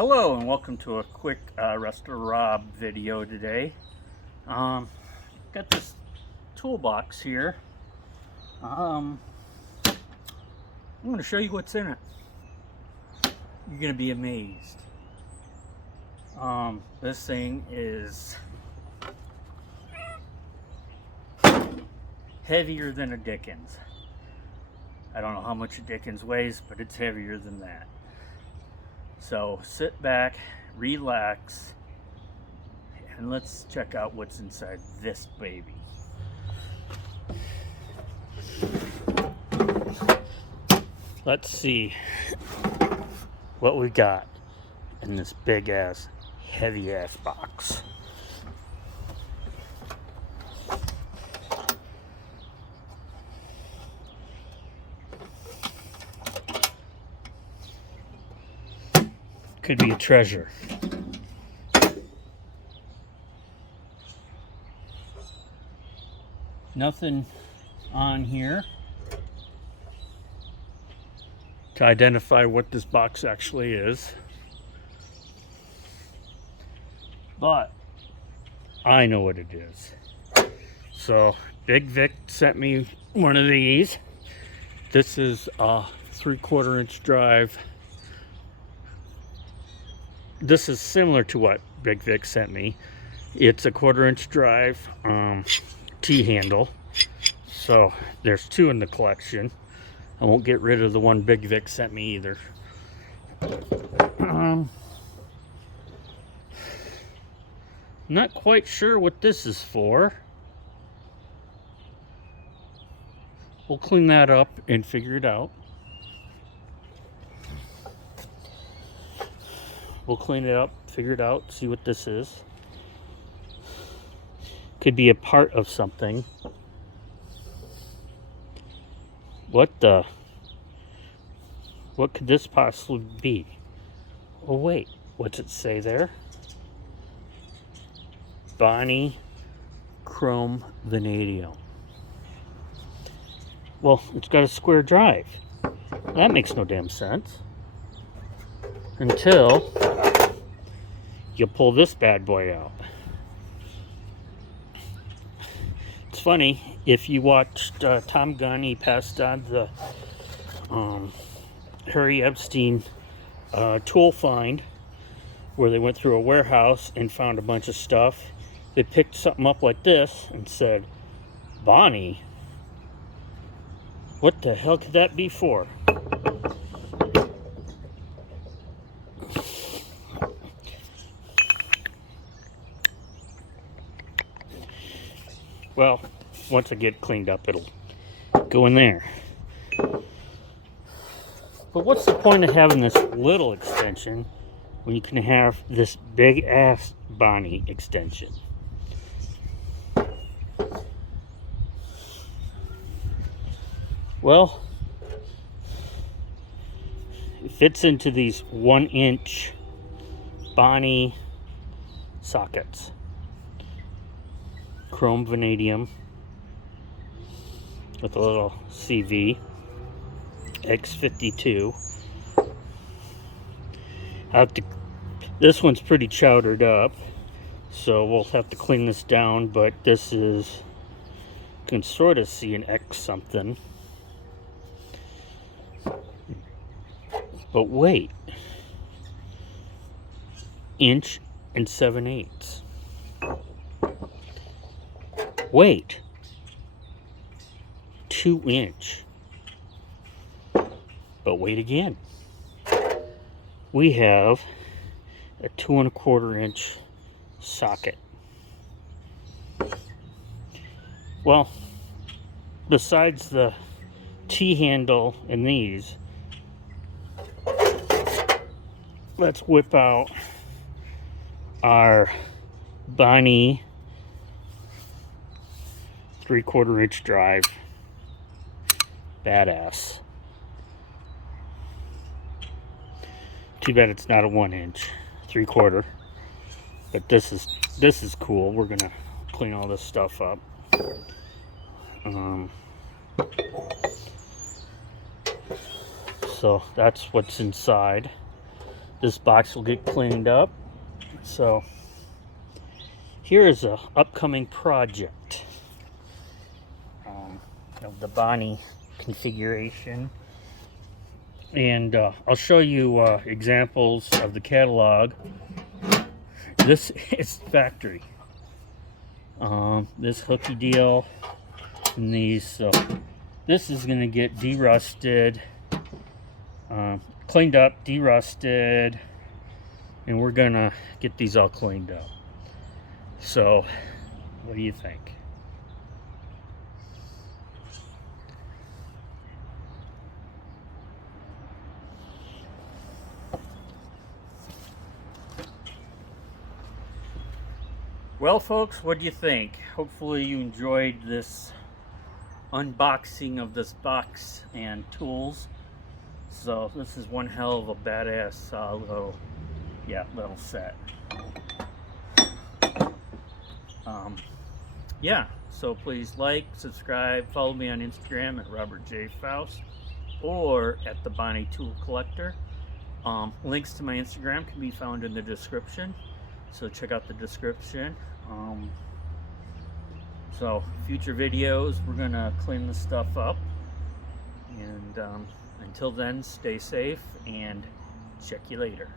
Hello and welcome to a quick Resto-Rob video today. Got this toolbox here. I'm going to show you what's in it. You're going to be amazed. This thing is heavier than a Dickens. I don't know how much a Dickens weighs, but it's heavier than that. So sit back, relax, and let's check out what's inside this baby. Let's see what we got in this big ass, heavy ass box. Could be a treasure. Nothing on here to identify what this box actually is, but I know what it is. So Big Vic sent me one of these. This is a 3/4 inch drive. This is similar to what Big Vic sent me. It's a 1/4 inch drive T-handle. So there's two in the collection. I won't get rid of the one Big Vic sent me either. Not quite sure what this is for. We'll clean that up and figure it out. We'll clean it up, figure it out, see what this is. Could be a part of something. What could this possibly be? Oh wait, what's it say there? Bonney chrome vanadium. Well, it's got a square drive. That makes no damn sense. Until you pull this bad boy out. It's funny, if you watched Tom Gunn, he passed on the Harry Epstein tool find, where they went through a warehouse and found a bunch of stuff. They picked something up like this and said, Bonney? What the hell could that be for? Well, once I get it cleaned up, it'll go in there. But what's the point of having this little extension when you can have this big ass Bonney extension? Well, it fits into these 1-inch Bonney sockets. Chrome vanadium with a little CV X52. This one's pretty chowdered up, so we'll have to clean this down, but this is, you can sort of see an X something. But wait, 1 7/8 inches. Wait, 2 inch. But wait again. We have a 2 1/4 inch socket. Well, besides the T-handle in these, let's whip out our Bonney 3/4 inch drive. Badass. Too bad it's not a 1 inch, 3/4. But this is cool. We're gonna clean all this stuff up. So that's what's inside. this box will get cleaned up. So here is a upcoming project of the Bonney configuration, and I'll show you examples of the catalog. This is factory. This hooky deal and these, so this is going to get derusted, cleaned up, derusted, and we're going to get these all cleaned up. So what do you think? Well, folks, what do you think? Hopefully you enjoyed this unboxing of this box and tools. So this is one hell of a badass little set. Yeah, so please like, subscribe, follow me on Instagram at Robert J. Faust or at the Bonney Tool Collector. Links to my Instagram can be found in the description, so check out the description. So future videos, we're gonna clean this stuff up, and until then, stay safe and check you later.